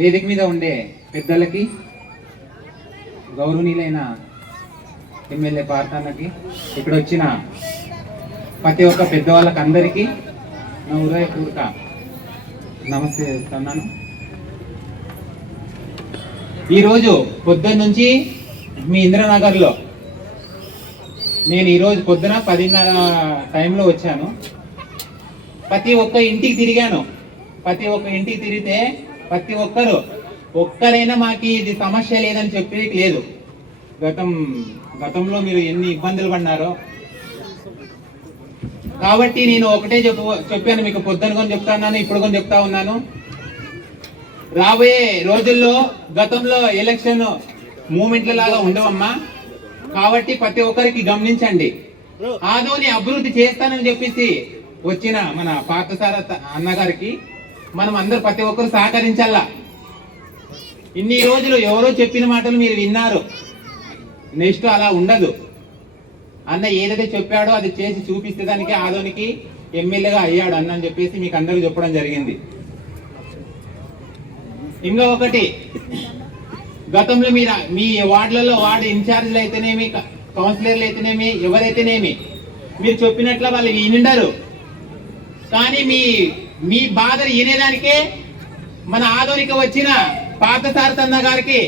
వేదిక మీద ఉండే పెద్దలకి గౌరవనీయులైన ఎమ్మెల్యే పార్తాన్నకి ఇక్కడ వచ్చిన ప్రతి ఒక్క పెద్దవాళ్ళకి అందరికీ నా హృదయపూర్వక నమస్తే చెప్తున్నాను. ఈరోజు పొద్దున్న నుంచి మీ ఇంద్రనగర్లో నేను ఈరోజు పొద్దున పదిన్నర టైంలో వచ్చాను. ప్రతి ఒక్క ఇంటికి తిరిగాను. ప్రతి ఒక్క ఇంటికి తిరిగితే ప్రతి ఒక్కరు ఒక్కరైనా మాకు ఇది సమస్య లేదని చెప్పేది లేదు. గతం గతంలో మీరు ఎన్ని ఇబ్బందులు పడినారో. కాబట్టి నేను ఒకటే చెప్పు చెప్పాను మీకు పొద్దున కొని చెప్తా ఉన్నాను ఇప్పుడు కొని చెప్తా ఉన్నాను. రాబోయే రోజుల్లో గతంలో ఎలక్షన్ మూమెంట్ల లాగా ఉండవమ్మా. కాబట్టి ప్రతి ఒక్కరికి గమనించండి. ఆదోని అభివృద్ధి చేస్తానని చెప్పేసి వచ్చిన మన పార్థసార అన్నగారికి మనం అందరు ప్రతి ఒక్కరు సహకరించాలా. ఇన్ని రోజులు ఎవరో చెప్పిన మాటలు మీరు విన్నారు. నెక్స్ట్ అలా ఉండదు. అన్న ఏదైతే చెప్పాడో అది చేసి చూపిస్తే దానికి ఆదోనికి ఎమ్మెల్యేగా అయ్యాడు అన్న అని చెప్పేసి మీకు అందరికి చెప్పడం జరిగింది. ఇంకా ఒకటి గతంలో మీరు మీ వార్డులలో వార్డు ఇన్ఛార్జ్లు అయితేనేమి కౌన్సిలర్లు అయితేనేమి ఎవరైతేనేమి మీరు చెప్పినట్లు వాళ్ళు వినిండరు కానీ మీ మీ బాధలు వినేదానికే మన ఆధునిక వచ్చిన పాత సారథన్న గారికి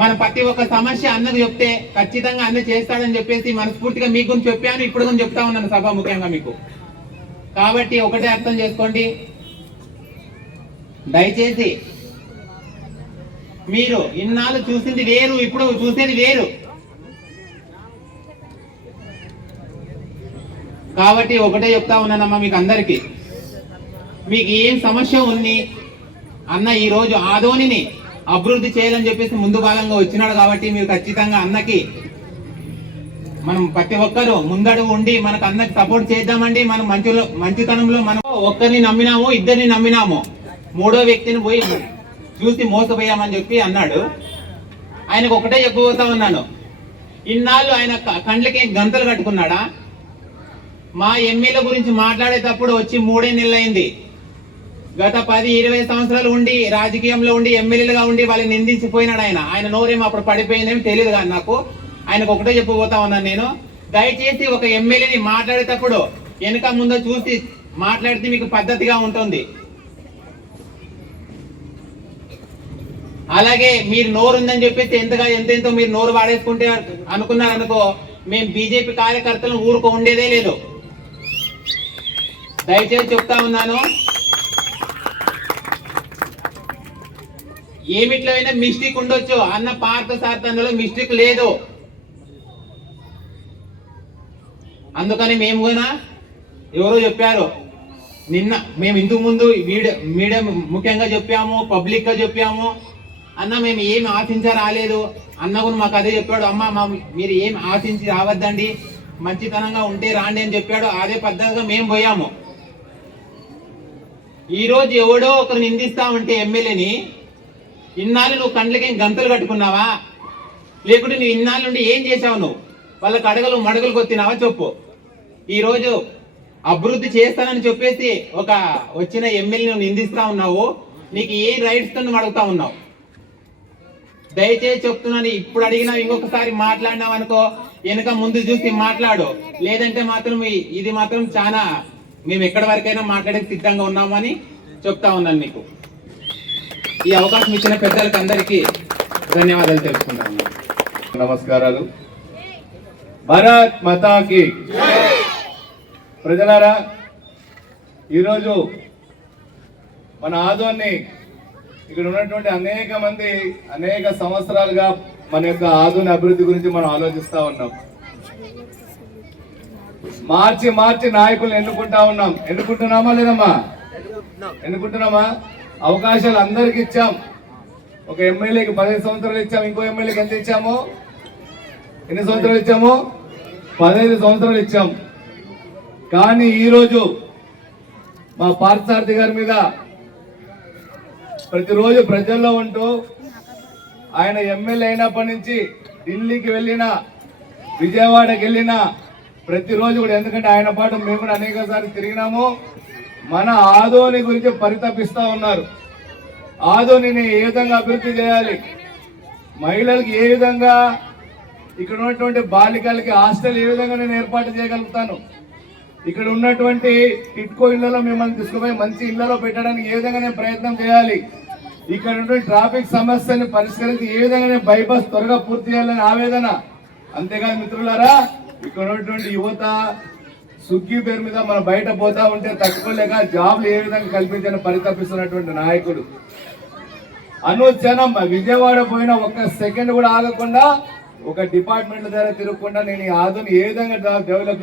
మన ప్రతి ఒక్క సమస్య అన్నకు చెప్తే ఖచ్చితంగా అన్న చేస్తాడని చెప్పేసి మనస్ఫూర్తిగా మీకు గురించి చెప్పాను ఇప్పుడు గురించి చెప్తా ఉన్నాను సభ ముఖ్యంగా మీకు. కాబట్టి ఒకటే అర్థం చేసుకోండి. దయచేసి మీరు ఇన్నాళ్ళు చూసింది వేరు ఇప్పుడు చూసేది వేరు. కాబట్టి ఒకటే చెప్తా ఉన్నానమ్మా మీకు అందరికి. మీకు ఏం సమస్య ఉంది? అన్న ఈ రోజు ఆదోనిని అభివృద్ధి చేయాలని చెప్పేసి ముందు భాగంగా వచ్చినాడు కాబట్టి మీరు ఖచ్చితంగా అన్నకి మనం ప్రతి ఒక్కరు ముందడు ఉండి మనకు అన్నకి సపోర్ట్ చేద్దామండి. మనం మంచిలో మంచితనంలో మనం ఒక్కరిని నమ్మినాము ఇద్దరిని నమ్మినాము మూడో వ్యక్తిని పోయి చూసి మోసపోయామని చెప్పి అన్నాడు. ఆయనకు ఒకటే చెప్పబోతా ఉన్నాను. ఇన్నాళ్ళు ఆయన కండ్లకి గంతలు కట్టుకున్నాడా? మా ఎమ్మెల్యే గురించి మాట్లాడేటప్పుడు వచ్చి మూడే నెలలైంది. గత పది ఇరవై సంవత్సరాలు ఉండి రాజకీయంలో ఉండి ఎమ్మెల్యేలుగా ఉండి వాళ్ళని నిందించిపోయినాడు ఆయన. ఆయన నోరేమో అప్పుడు పడిపోయిందేమి తెలియదు కానీ నాకు. ఆయనకు ఒకటే చెప్పబోతా ఉన్నాను నేను. దయచేసి ఒక ఎమ్మెల్యేని మాట్లాడేటప్పుడు వెనుక ముందో చూసి మాట్లాడితే మీకు పద్ధతిగా ఉంటుంది. అలాగే మీరు నోరు ఉందని చెప్పేసి ఎంతగా ఎంతెంతో మీరు నోరు వాడేసుకుంటే అనుకున్నారనుకో మేము బీజేపీ కార్యకర్తలను ఊరుకో ఉండేదే లేదు. దయచేసి చెప్తా ఉన్నాను. ఏమిట్లో అయినా మిస్టేక్ ఉండొచ్చు. అన్న పార్థ సార్థంలో మిస్టేక్ లేదు. అందుకని మేము కూడా ఎవరో చెప్పారు. నిన్న మేము ఇంతకు ముందు వీడియో మీడియా ముఖ్యంగా చెప్పాము పబ్లిక్గా చెప్పాము. అన్న మేము ఏమి ఆశించా రాలేదు అన్న కూడా మాకు అదే చెప్పాడు. అమ్మ మా మీరు ఏం ఆశించి రావద్దండి. మంచితనంగా ఉంటే రాండి అని చెప్పాడు. అదే పద్ధతిగా మేము పోయాము. ఈరోజు ఎవడో ఒకరు నిందిస్తా ఉంటే ఎమ్మెల్యేని ఇన్నాళ్ళు నువ్వు కండ్లకేం గంతలు కట్టుకున్నావా? లేకుంటే నువ్వు ఇన్నాళ్ళు నుండి ఏం చేసావు నువ్వు? వాళ్ళకి అడగలు మడగలు కొత్తినావా చెప్పు. ఈరోజు అభివృద్ధి చేస్తానని చెప్పేసి ఒక వచ్చిన ఎమ్మెల్యే నువ్వు నిందిస్తా ఉన్నావు. నీకు ఏ రైట్స్తో నువ్వు అడుగుతా ఉన్నావు? దయచేసి చెప్తున్నాను ఇప్పుడు అడిగినా ఇంకొకసారి మాట్లాడినావు అనుకో వెనక ముందు చూసి మాట్లాడు. లేదంటే మాత్రం ఇది మాత్రం చాలా మేము ఎక్కడి వరకైనా మాట్లాడే సిద్ధంగా ఉన్నామని చెప్తా ఉన్నాను మీకు ఈ అవకాశం ఇచ్చిన పెద్దలకు అందరికీ ధన్యవాదాలు తెలుసుకుంటా ఉన్నాను నమస్కారాలు. భారత్ మాతాకి. ప్రజలారా ఈరోజు మన ఆదోన్ని ఇక్కడ ఉన్నటువంటి అనేక మంది అనేక సంవత్సరాలుగా మన యొక్క ఆదోని అభివృద్ధి గురించి మనం ఆలోచిస్తా ఉన్నాం. మార్చి మార్చి నాయకులను ఎన్నుకుంటా ఉన్నాం. ఎన్నుకుంటున్నామా లేదమ్మా? ఎన్నుకుంటున్నామా? అవకాశాలు అందరికి ఇచ్చాం. ఒక ఎమ్మెల్యేకి పదిహేను సంవత్సరాలు ఇచ్చాము ఇంకో ఎమ్మెల్యేకి ఎంత ఇచ్చాము? ఎన్ని సంవత్సరాలు ఇచ్చాము? పదహైదు సంవత్సరాలు ఇచ్చాం. కానీ ఈరోజు మా పార్థసారథి గారి మీద ప్రతిరోజు ప్రజల్లో ఉంటూ ఆయన ఎమ్మెల్యే అయినప్పటి నుంచి ఢిల్లీకి వెళ్ళినా విజయవాడకి వెళ్ళినా ప్రతిరోజు కూడా ఎందుకంటే ఆయన పాటు మేము కూడా అనేక సార్లు తిరిగినాము. మన ఆదోని గురించి పరితపిస్తా ఉన్నారు. ఆదోనిని ఏ విధంగా అభివృద్ధి చేయాలి? మహిళలకు ఏ విధంగా ఇక్కడ ఉన్నటువంటి బాలికలకి హాస్టల్ ఏ విధంగా నేను ఏర్పాటు చేయగలుగుతాను? ఇక్కడ ఉన్నటువంటి టిట్కో ఇళ్ళలో మిమ్మల్ని తీసుకుపోయి మంచి ఇళ్ళలో పెట్టడానికి ఏ విధంగా నేను ప్రయత్నం చేయాలి? ఇక్కడ ఉన్నటువంటి ట్రాఫిక్ సమస్యని పరిష్కరించి ఏ విధంగా నేను బైపాస్ త్వరగా పూర్తి చేయాలని ఆవేదన? అంతేకాదు మిత్రులారా ఇక్కడ ఉన్నటువంటి యువత సుగ్గి పేరు మీద మనం బయట పోతా ఉంటే తట్టుకోలేక జాబ్లు ఏ విధంగా కల్పించాలని పరితపిస్తున్నటువంటి నాయకుడు. అనుక్షణం విజయవాడ పోయిన ఒక్క సెకండ్ కూడా ఆగకుండా ఒక డిపార్ట్మెంట్ ద్వారా తిరగకుండా నేను ఈ ఆదుని ఏ విధంగా డెవలప్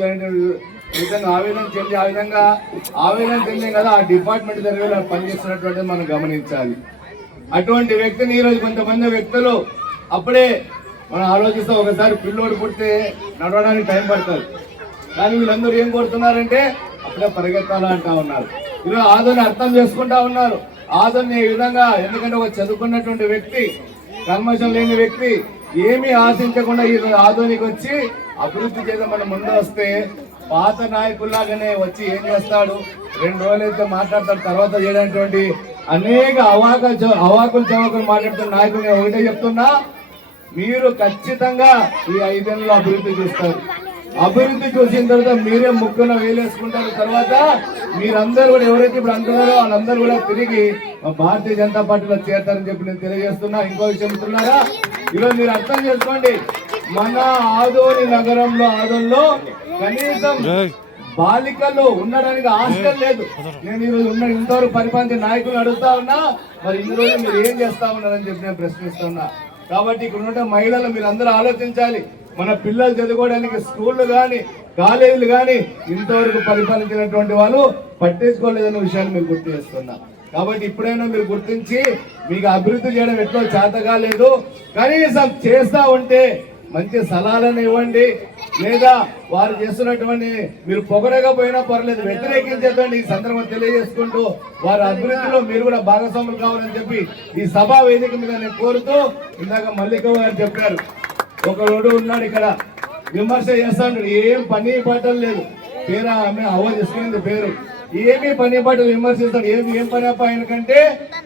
విధంగా ఆవేదన చెంది ఆ విధంగా ఆవేదన చెందే కదా ఆ డిపార్ట్మెంట్ దగ్గర పనిచేస్తున్నటువంటి మనం గమనించాలి. అటువంటి వ్యక్తిని ఈరోజు కొంతమంది వ్యక్తులు అప్పుడే మనం ఆలోచిస్తే ఒకసారి పిల్లోడు పుడితే నడవడానికి టైం పడుతుంది. కానీ వీళ్ళందరూ ఏం కోరుతున్నారంటే అప్పుడే పరిగెత్తాలా అంటా ఉన్నారు. ఈరోజు ఆదోని అర్థం చేసుకుంటా ఉన్నారు. ఆదోని ఈ విధంగా? ఎందుకంటే ఒక చదువుకున్నటువంటి వ్యక్తి కల్మషం లేని వ్యక్తి ఏమీ ఆశించకుండా ఈ రోజు వచ్చి అభివృద్ధి చేద్దామని ముందు వస్తే పాత నాయకుల్లాగానే వచ్చి ఏం చేస్తాడు? రెండు రోజులైతే మాట్లాడతాడు తర్వాత చేయడానికి అనేక అవాక అవాకులు చవాకులు మాట్లాడుతున్న నాయకులు. ఒకటే చెప్తున్నా మీరు ఖచ్చితంగా ఈ ఐదేళ్ళలో అభివృద్ధి చేస్తారు. అభివృద్ధి చూసిన తర్వాత మీరే ముక్కున వేలేసుకుంటారు. తర్వాత మీరందరూ కూడా ఎవరైతే ఇప్పుడు అంటున్నారో వాళ్ళందరూ కూడా తిరిగి భారతీయ జనతా పార్టీలో చేరతారని చెప్పి నేను తెలియజేస్తున్నా. ఇంకో విషయం చెప్తున్నారా ఈరోజు మీరు అర్థం చేసుకోండి. మన ఆదోని నగరంలో ఆదోన్లో కనీసం బాలికలు ఉండడానికి హాస్టల్ లేదు. నేను ఈరోజు ఉన్న ఇంతవరకు పరిపాలించే నాయకులు అడుగుతా ఉన్నా మరి ఇన్ని రోజులు మీరు ఏం చేస్తా ఉన్నారని చెప్పి నేను ప్రశ్నిస్తున్నా కాబట్టి ఇక్కడ ఉన్న మహిళలు మీరు అందరూ ఆలోచించాలి. మన పిల్లలు చదువుకోవడానికి స్కూళ్ళు కానీ కాలేజీలు కానీ ఇంతవరకు పరిపాలించినటువంటి వాళ్ళు పట్టించుకోలేదన్న విషయాన్ని మీరు గుర్తు చేస్తున్నా. కాబట్టి ఇప్పుడైనా మీరు గుర్తించి మీకు అభివృద్ధి చేయడం ఎట్లో చేతగా లేదు కనీసం చేస్తా ఉంటే మంచి సలహాలను ఇవ్వండి. లేదా వారు చేస్తున్నటువంటి మీరు పొగడకపోయినా పర్లేదు వ్యతిరేకించేటువంటి ఈ సందర్భం తెలియజేసుకుంటూ వారి అభివృద్ధిలో మీరు కూడా భాగస్వాములు కావాలని చెప్పి ఈ సభా వేదిక మీద నేను కోరుతూ ఇందాక మల్లిక గారు చెప్పారు. ఒకడు ఉన్నాడు ఇక్కడ. విమర్శ చేస్తాడు. ఏం పని పాటలు లేదు పేరు ఆమె అవ చేసుకుంది పేరు. ఏమీ పని పాటలు విమర్శిస్తాడు. ఏమి ఏం పని అప్ప ఆయనకంటే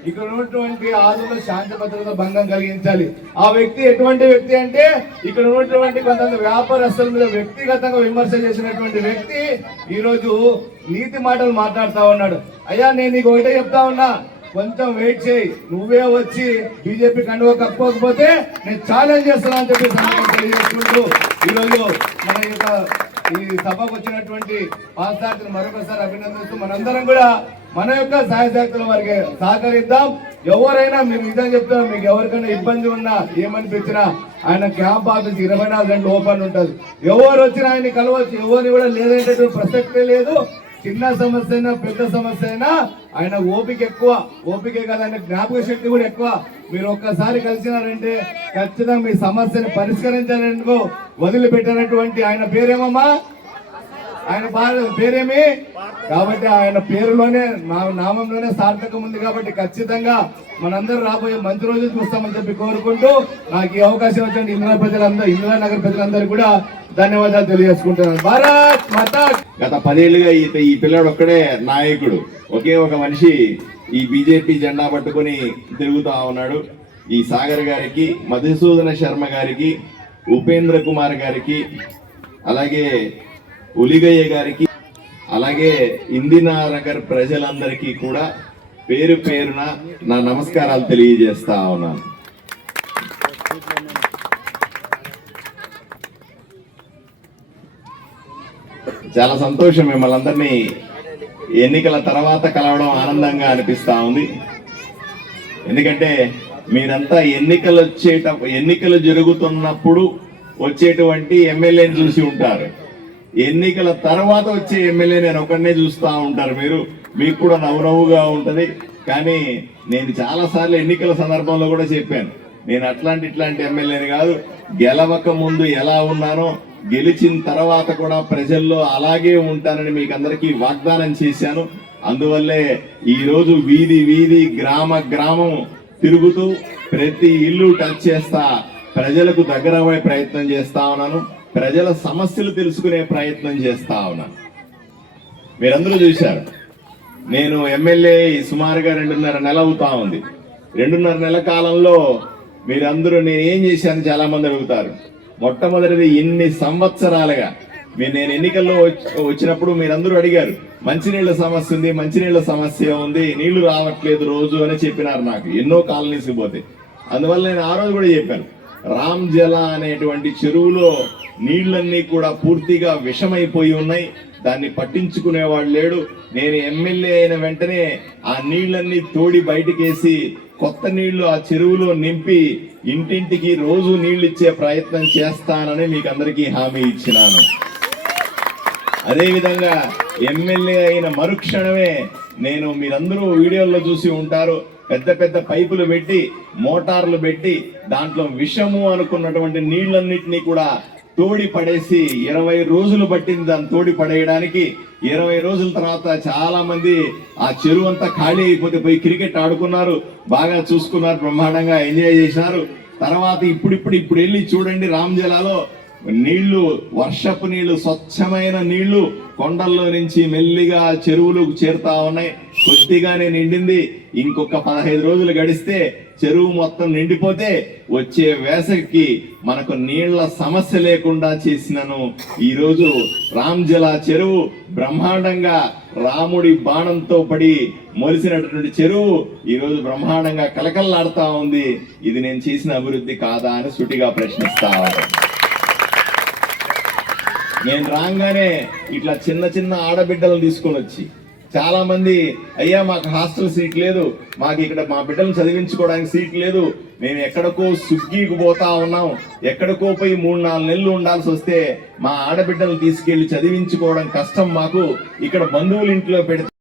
ఇక్కడ ఉన్నటువంటి ఆదులో శాంతి భద్రత భంగం కలిగించాలి. ఆ వ్యక్తి ఎటువంటి వ్యక్తి అంటే ఇక్కడ ఉన్నటువంటి కొంతమంది వ్యాపారస్తుల మీద వ్యక్తిగతంగా విమర్శ చేసినటువంటి వ్యక్తి ఈరోజు నీతి మాటలు మాట్లాడుతా ఉన్నాడు. అయ్యా నేను నీకు ఒకటే చెప్తా ఉన్నా. కొంచెం వెయిట్ చేయి. నువ్వే వచ్చి బీజేపీ కండువ కప్పకపోతే నేను ఛాలెంజ్ చేస్తున్నా అని చెప్పి తెలియజేసుకుంటూ ఈరోజు మన యొక్క ఈ సభకు వచ్చినటువంటి పాస్టార్ని మరొకసారి అభినందిస్తూ మనందరం కూడా మన యొక్క సహాయశాఖల వారికి సహకరిద్దాం. ఎవరైనా మీరు నిజం చెప్తారు మీకు ఎవరికైనా ఇబ్బంది ఉన్నా ఏమనిపించినా ఆయన క్యాంప్ ఆఫీస్ ఇరవై నాలుగు గంటలు ఓపెన్ ఉంటుంది. ఎవరు వచ్చినా ఆయన కలవచ్చు. ఎవరిని కూడా లేదనేటటువంటి ప్రసక్తే లేదు. చిన్న సమస్య అయినా పెద్ద సమస్య అయినా ఆయన ఓపిక ఎక్కువ. ఓపికే కాదని ఆయన జ్ఞాపక శక్తి కూడా ఎక్కువ. మీరు ఒక్కసారి కలిసినారంటే ఖచ్చితంగా మీ సమస్యను పరిష్కరించాలనుకో వదిలిపెట్టినటువంటి ఆయన పేరేమమ్మా? ఆయన భార్య పేరేమి? కాబట్టి ఆయన పేరులోనే నా నామంలోనే సార్థకం ఉంది కాబట్టి ఖచ్చితంగా మనందరూ రాబోయే మంచి రోజులు చూస్తామని చెప్పి కోరుకుంటూ నాకు ఈ అవకాశం వచ్చిన ఇందిరా ప్రజలందరూ ఇందిరా నగర్ ప్రజలందరూ కూడా ధన్యవాదాలు తెలియజేసుకుంటున్నాను. భారత్ మాతా గత పదేళ్ళుగా ఈ ఈ ఒక్కడే నాయకుడు. ఒకే ఒక మనిషి ఈ బీజేపీ జెండా పట్టుకొని తిరుగుతా ఉన్నాడు. ఈ సాగర్ గారికి మధుసూదన శర్మ గారికి ఉపేంద్ర కుమార్ గారికి అలాగే ఉలిగయ్య గారికి అలాగే ఇందినగర్ ప్రజలందరికీ కూడా పేరు పేరున నా నమస్కారాలు తెలియజేస్తా ఉన్నాను. చాలా సంతోషం మిమ్మల్ని అందరినీ ఎన్నికల తర్వాత కలవడం ఆనందంగా అనిపిస్తూ ఉంది. ఎందుకంటే మీరంతా ఎన్నికలు వచ్చేట ఎన్నికలు జరుగుతున్నప్పుడు వచ్చేటువంటి ఎమ్మెల్యేని చూసి ఉంటారు. ఎన్నికల తర్వాత వచ్చే ఎమ్మెల్యే నేను ఒకనే చూస్తూ ఉంటారు మీరు. మీకు కూడా నవ్వునవ్వుగా ఉంటుంది. కానీ నేను చాలాసార్లు ఎన్నికల సందర్భంలో కూడా చెప్పాను. నేను అట్లాంటి ఇట్లాంటి ఎమ్మెల్యేని కాదు. గెలవక ముందు ఎలా ఉన్నానో గెలిచిన తర్వాత కూడా ప్రజల్లో అలాగే ఉంటానని మీకు అందరికీ వాగ్దానం చేశాను. అందువల్లే ఈరోజు వీధి వీధి గ్రామ గ్రామం తిరుగుతూ ప్రతి ఇల్లు టచ్ చేస్తా ప్రజలకు దగ్గర ప్రయత్నం చేస్తా ఉన్నాను. ప్రజల సమస్యలు తెలుసుకునే ప్రయత్నం చేస్తా ఉన్నాను మీరందరూ చూశారు. నేను ఎమ్మెల్యే సుమారుగా రెండున్నర నెల అవుతా ఉంది. రెండున్నర నెల కాలంలో మీరందరూ నేను ఏం చేశాను చాలా మంది అడుగుతారు. మొట్టమొదటిది ఇన్ని సంవత్సరాలుగా మీరు నేను ఎన్నికల్లో వచ్చి- వచ్చినప్పుడు మీరందరూ అడిగారు మంచినీళ్ళ సమస్య ఉంది మంచినీళ్ళ సమస్య ఉంది నీళ్ళు రావట్లేదు రోజు అని చెప్పినారు నాకు. ఎన్నో కాలనీస్ పోతే. అందువల్ల నేను ఆ రోజు కూడా చెప్పాను. రామ్ జల అనేటువంటి చెరువులో నీళ్ళన్నీ కూడా పూర్తిగా విషమైపోయి ఉన్నాయి. దాన్ని పట్టించుకునేవాడు లేడు. నేను ఎమ్మెల్యే అయిన వెంటనే ఆ నీళ్ళన్నీ తోడి బయటకేసి కొత్త నీళ్ళు ఆ చెరువులో నింపి ఇంటింటికి రోజు నీళ్ళు ఇచ్చే ప్రయత్నం చేస్తానని మీకు అందరికీ హామీ ఇచ్చినాను. అదేవిధంగా ఎమ్మెల్యే అయిన మరుక్షణమే నేను మీరందరూ వీడియోల్లో చూసి ఉంటారు. పెద్ద పెద్ద పైపులు పెట్టి మోటార్లు పెట్టి దాంట్లో విషము అనుకున్నటువంటి నీళ్ళన్నింటినీ కూడా తోడి పడేసి ఇరవై రోజులు పట్టింది దాన్ని తోడి పడేయడానికి. ఇరవై రోజుల తర్వాత చాలా మంది ఆ చెరువు అంతా ఖాళీ అయిపోతే పోయి క్రికెట్ ఆడుకున్నారు. బాగా చూసుకున్నారు బ్రహ్మాండంగా ఎంజాయ్ చేసినారు తర్వాత ఇప్పుడిప్పుడు ఇప్పుడు వెళ్ళి చూడండి రామ్ జిల్లాలో నీళ్ళు వర్షపు నీళ్ళు స్వచ్ఛమైన నీళ్ళు కొండల్లో నుంచి మెల్లిగా చెరువులకు చేరుతా ఉన్నాయి. కొద్దిగానే నిండింది. ఇంకొక పదహైదు రోజులు గడిస్తే చెరువు మొత్తం నిండిపోతే వచ్చే వేసవికి మనకు నీళ్ళ సమస్య లేకుండా చేసినను ఈరోజు రామ్జలా చెరువు బ్రహ్మాండంగా రాముడి బాణంతో పడి మొలిసినటువంటి చెరువు ఈరోజు బ్రహ్మాండంగా కలకల్లాడుతా ఉంది. ఇది నేను చేసిన అభివృద్ధి కాదా అని సుటిగా ప్రశ్నిస్తా ఉన్నాను. నేను రాగానే ఇట్లా చిన్న చిన్న ఆడబిడ్డలను తీసుకొని వచ్చి చాలా మంది అయ్యా మాకు హాస్టల్ సీట్ లేదు మాకు ఇక్కడ మా బిడ్డలను చదివించుకోవడానికి సీట్ లేదు మేము ఎక్కడికో సుగ్గీకి పోతా ఉన్నాం ఎక్కడికో పోయి మూడు నాలుగు నెలలు ఉండాల్సి వస్తే మా ఆడబిడ్డలు తీసుకెళ్ళి చదివించుకోవడం కష్టం మాకు ఇక్కడ బంధువుల ఇంట్లో పెడితే